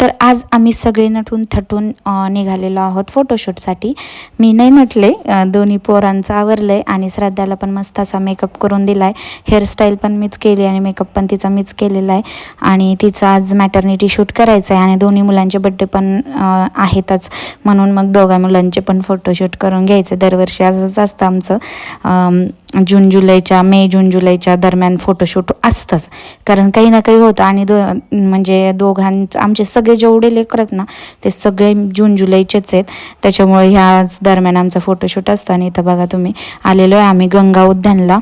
तर आज आम्ही सगळे नटून थटून निघालेलो आहोत फोटोशूटसाठी मी नाही नटले दोन्ही पोरांचं आवरलं आहे आणि श्रद्धाला पण मस्त असा मेकअप करून दिला आहे हेअरस्टाईल पण मीच केली आणि मेकअप पण तिचा मीच केलेला आहे. आणि तिचं आज मॅटर्निटी शूट करायचं आहे आणि दोन्ही मुलांचे बड्डे पण आहेतच. म्हणून मग दोघा मुलांचे पण फोटोशूट करून घ्यायचे दरवर्षी असंच असतं आमचं. जून जुलैच्या मे जून जुलैच्या दरम्यान फोटोशूट असतंच. कारण काही ना काही होतं आणि दो म्हणजे दोघांचं आमचे सगळे जेवढे लेकर आहेत ना ते सगळे जून जुलैचेच आहेत. त्याच्यामुळे ह्याच दरम्यान आमचा फोटोशूट असतं. आणि इथं बघा तुम्ही आलेलो आहे आम्ही गंगा उद्यानला.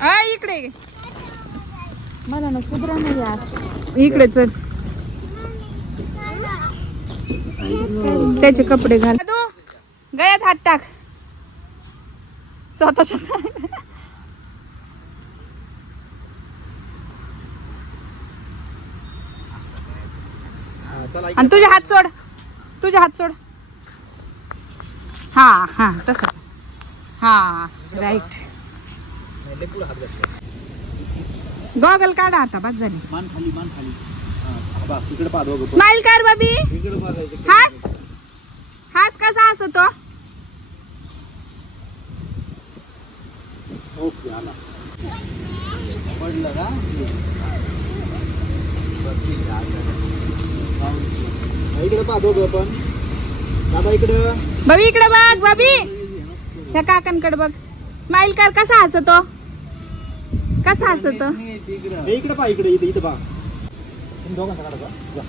हा इकडे. मला ना कुदरा नाही यार इकडे चल. त्याचे कपडे घाल. तू गळ्यात हात टाक. स्वतःच्या आणि तुझे हात सोड. तुझे हात सोड. हा हा तस. हा राईट गॉगल काढा आता बस झाली. मान खाली मान इकडे. स्माइल कर बाबी हास. हास कसा असतो ओके आला पडलं का बरं, ठीक आहे, आलं. हा, इकडे पहा दोघं पण दादा इकडं. बाबी इकडे बघ बाबी. त्या काकांकडे बघ. स्माइल कर कसा हसतो? कसा हसतो? हे इकडे पहा इकडे इथे पहा. तुम्ही दोघांचा काढा? जा.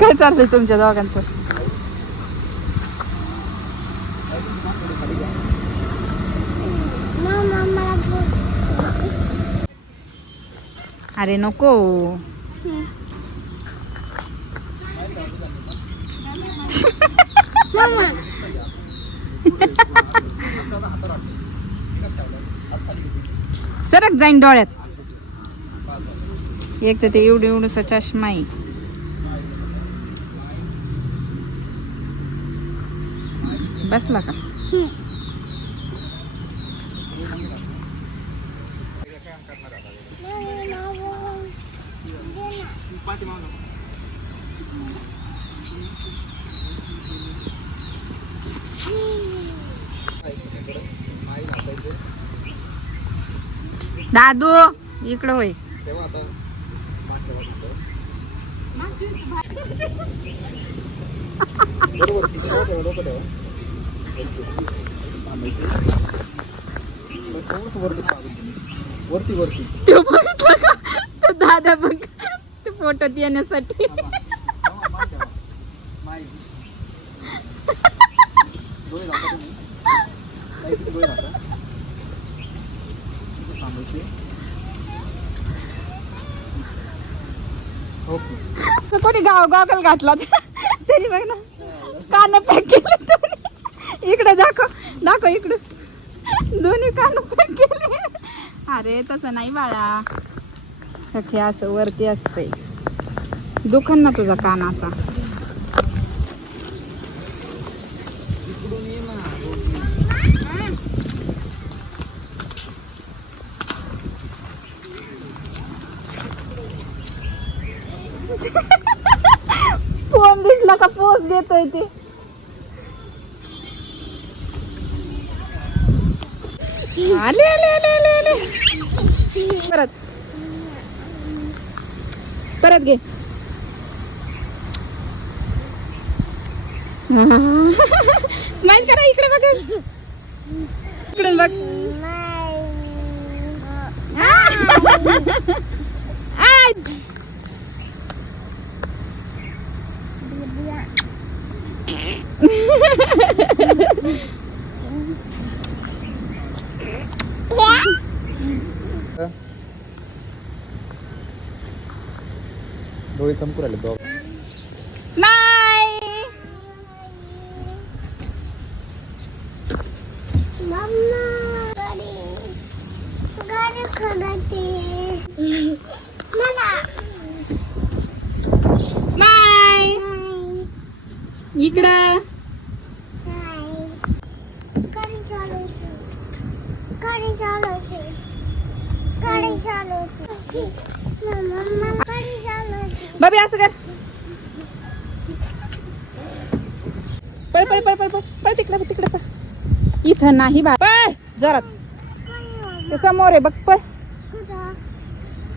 काय चाललंय तुमच्या दोघांचं मान थोडी खाली घ्या. अरे नको सरक जाईन डोळ्यात. एक तर ते एवढं एवढंसा चष्मा आहे बसला का दादू इकडं होय तेव्हा आता मान ठेवा तिथं. बरोबर तिथं डोकं ठेवा डोकं ठेवा थांबायचं. बरं, थोडंसं वरती. वरती वरती. तो बघितला का? तो दादा बघ. फोटोत येण्यासाठी. कोणी गाव गॉगल घातला तरी? बघ ना. कान पॅक केले इकडे दाखव. दाखव इकडे. दोन्ही कान पॅक केले. अरे तसं नाही बाळा. असं वरती असतंय. दुखन ना तुझा कान असा. फोन दिसला का पोच देतोय ते. आले आले आले आले आले. परत. परत घे. स्माइल करा इकडे बघ. इकडून बघ. आय. डोळे चमकू राहिले बाबी असं कर पळ पळ पळ पळ. पळ तिकडे तिकडे पळ. इथं नाही बा. पळ जोरात. ते समोर आहे बघ पळ.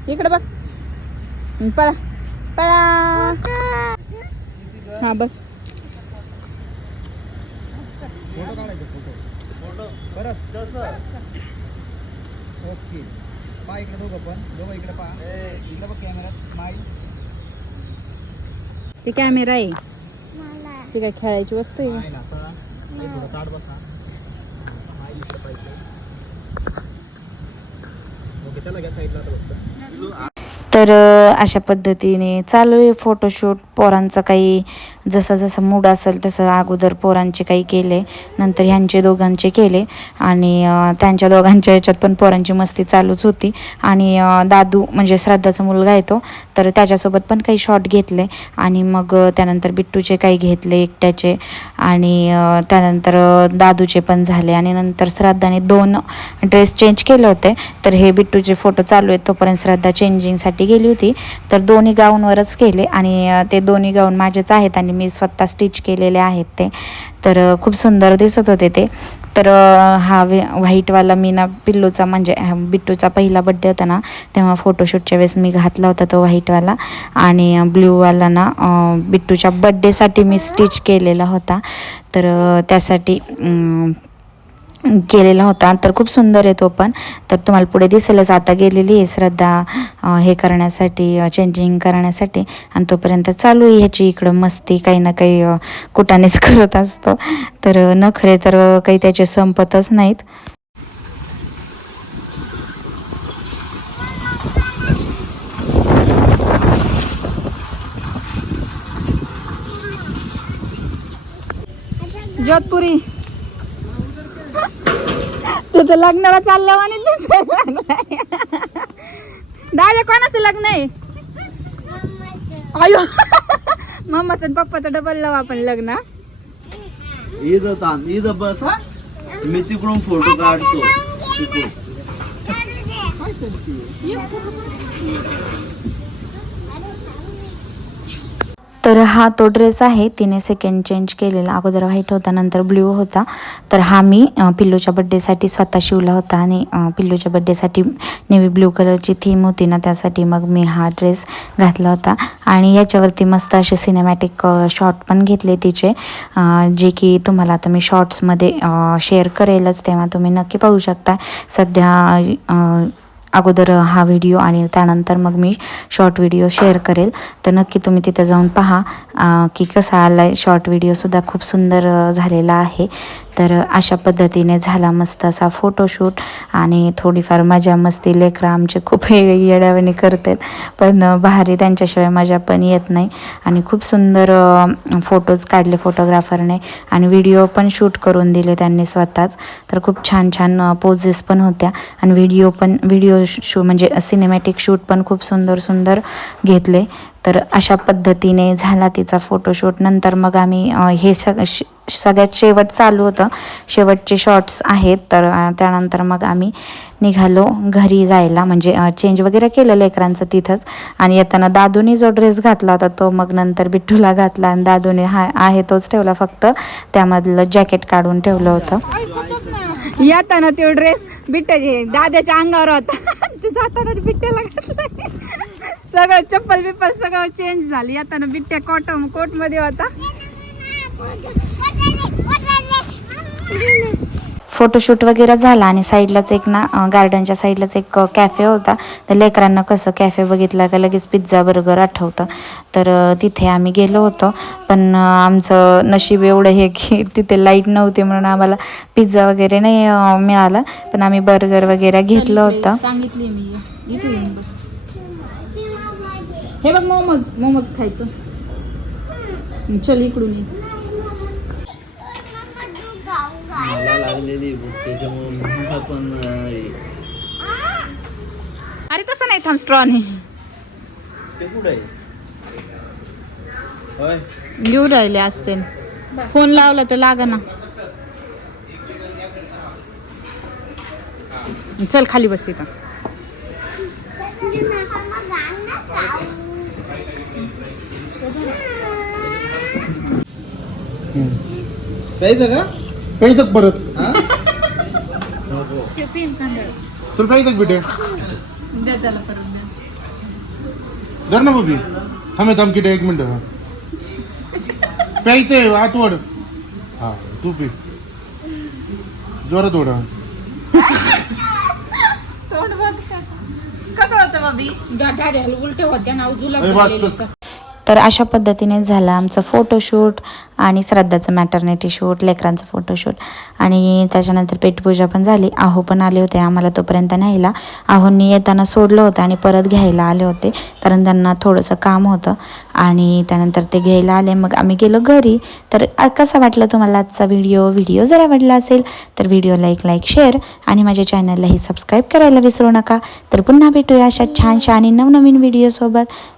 इकडे बघ. पळा पळा. हा बस. ओके. पा इकडे दोघं पण. दोघं इकडे पा इकडे बघ कॅमेऱ्यात माईल ते कॅमेरा आहे. ते काय खेळायची वस्तू आहे हे तर अशा पद्धतीने चालू आहे फोटोशूट पोरांचं काही जसं जसं मूड असेल तसं अगोदर पोरांचे काही केले नंतर ह्यांचे दोघांचे केले आणि त्यांच्या दोघांच्या ह्याच्यात पण पोरांची मस्ती चालूच होती आणि दादू म्हणजे श्रद्धाचा मुलगा येतो तर त्याच्यासोबत पण काही शॉट घेतले आणि मग त्यानंतर बिट्टूचे काही घेतले एकट्याचे आणि त्यानंतर दादूचे पण झाले आणि नंतर श्रद्धाने दोन ड्रेस चेंज केले होते. तर हे बिट्टूचे फोटो चालू आहेत तोपर्यंत श्रद्धा चेंजिंगसाठी गेली होती. तर दोन्ही गाऊनवरच केले आणि ते दोन्ही गाऊन माझेच आहेत आणि मी स्वतः स्टिच केलेले आहेत ते. तर खूप सुंदर दिसत होते ते. तर हा वे व्हाईटवाला मी ना पिल्लूचा म्हणजे हा बिट्टूचा पहिला बड्डे होता ना तेव्हा फोटोशूटच्या वेळेस मी घातला होता तो व्हाईटवाला. आणि ब्ल्यूवाला ना बिट्टूच्या बड्डेसाठी मी स्टिच केलेला होता. तर त्यासाठी केलेला होता. तर खूप सुंदर आहे तो पण. तर तुम्हाला पुढे दिसेलच. आता गेलेली आहे श्रद्धा हे करण्यासाठी चेंजिंग करण्यासाठी. आणि तोपर्यंत चालू आहे ह्याची इकडं मस्ती. काही ना काही कुठानेच कुटानेच करत असतो. तर न खरे तर काही त्याचे संपतच नाहीत. जोधपुरी. तू तर लग्नाला चाललं आणि दादा कोणाचं लग्न आहे? अयो. मम्माचं पप्पाचं डबल लावा आपण लग्न. इथं थांब इथं बस हा. मी तिकडून फोटो काढतो. तिकडून तर हा तो ड्रेस आहे तिने सेकंड चेंज केलेला. अगोदर व्हाईट होता नंतर ब्ल्यू होता. तर हा मी पिल्लूच्या बड्डेसाठी स्वतः शिवला होता आणि पिल्लूच्या बड्डेसाठी नेव्ही ब्ल्यू कलरची थीम होती ना त्यासाठी मग मी हा ड्रेस घातला होता. आणि याच्यावरती मस्त असे सिनेमॅटिक शॉट पण घेतले तिचे. जे की तुम्हाला आता मी शॉर्ट्समध्ये शेअर करेलच तेव्हा तुम्ही नक्की पाहू शकता. सध्या अगोदर हा व्हिडिओ आणि त्यानंतर मग मी शॉर्ट व्हिडिओ शेअर करेल. तर नक्की तुम्ही तिथे जाऊन पहा की कसा आला आहे शॉर्ट व्हिडिओसुद्धा खूप सुंदर झालेला आहे. तर अशा पद्धतीने झाला मस्त असा फोटोशूट आणि थोडीफार मजा मस्ती. लेकरं आमचे खूप ये- करतात पण भारी त्यांच्याशिवाय मजा पण येत नाही. आणि खूप सुंदर फोटोज काढले फोटोग्राफरने आणि व्हिडिओ पण शूट करून दिले त्यांनी स्वतःच. तर खूप छान छान पोजेस पण होत्या. आणि व्हिडिओ पण व्हिडिओ शू म्हणजे सिनेमॅटिक शूट पण खूप सुंदर सुंदर घेतले. तर अशा पद्धतीने झाला तिचा फोटोशूट नंतर मग आम्ही हे सग सगळ्यात शेवट चालू होतं. शेवटचे शॉर्ट्स आहेत. तर त्यानंतर मग आम्ही निघालो घरी जायला. म्हणजे चेंज वगैरे केलं लेकरांचं तिथंच. आणि येताना दादूनी जो ड्रेस घातला होता तो मग नंतर बिठ्ठूला घातला. आणि दादूने हा आहे तोच ठेवला फक्त. त्यामधलं जॅकेट काढून ठेवलं होतं. येताना तो ड्रेस बिट्ट्याचे दादाच्या अंगावर होता. ते जाताना बिट्ट्याला घातला. सगळं चप्पल बिप्पल सगळं चेंज झाली. येताना बिट्ट्या कोट कोटमध्ये होता. फोटोशूट वगैरे झाला आणि साईडलाच एक ना गार्डनच्या साईडलाच एक कॅफे होता. तर लेकरांना कसं कॅफे बघितला का लगेच पिझ्झा बर्गर आठवतं. तर तिथे आम्ही गेलो होतो. पण आमचं नशीब एवढं हे की तिथे लाइट नव्हती म्हणून आम्हाला पिझ्झा वगैरे नाही मिळाला. पण आम्ही बर्गर वगैरे घेतलं होतं. हे बघ मोमोज मोमोज खायचं. चल इकडून मला लागलेली भूक त्याच्यामुळे मला पण अरे तसं नाही थांब स्ट्रॉने ते कुठे आहे? होय. घेऊ राहिले असते. फोन लावला तर लागा ना चल खाली बस इथं. प्यायचं का? प्यायचं परत. हा? तुला प्यायचं बेटे दे त्याला परत दे. धर ना बबी थांबे थांब किटे एक मिनिट. प्यायचंय आतवड हा तू पी. जोरात ओढा. तोंड बघ. कसं होतं बाबी अरे वाच चल. तर अशा पद्धतीने झालं आमचं फोटोशूट आणि श्रद्धाचं मॅटर्निटी शूट लेकरांचं फोटोशूट आणि त्याच्यानंतर पेटपूजा पण झाली. आहो पण आले होते आम्हाला तोपर्यंत न्यायला. आहोंनी येताना सोडलं होतं आणि परत घ्यायला आले होते कारण त्यांना थोडंसं काम होतं. आणि त्यानंतर ते घ्यायला आले. मग आम्ही गेलो घरी. तर कसा वाटला तुम्हाला आजचा व्हिडिओ व्हिडिओ जर आवडला असेल तर व्हिडिओला एक लाईक शेअर आणि माझ्या चॅनललाही सबस्क्राईब करायला विसरू नका. तर पुन्हा भेटूया अशा छानशा आणि नवनवीन व्हिडिओसोबत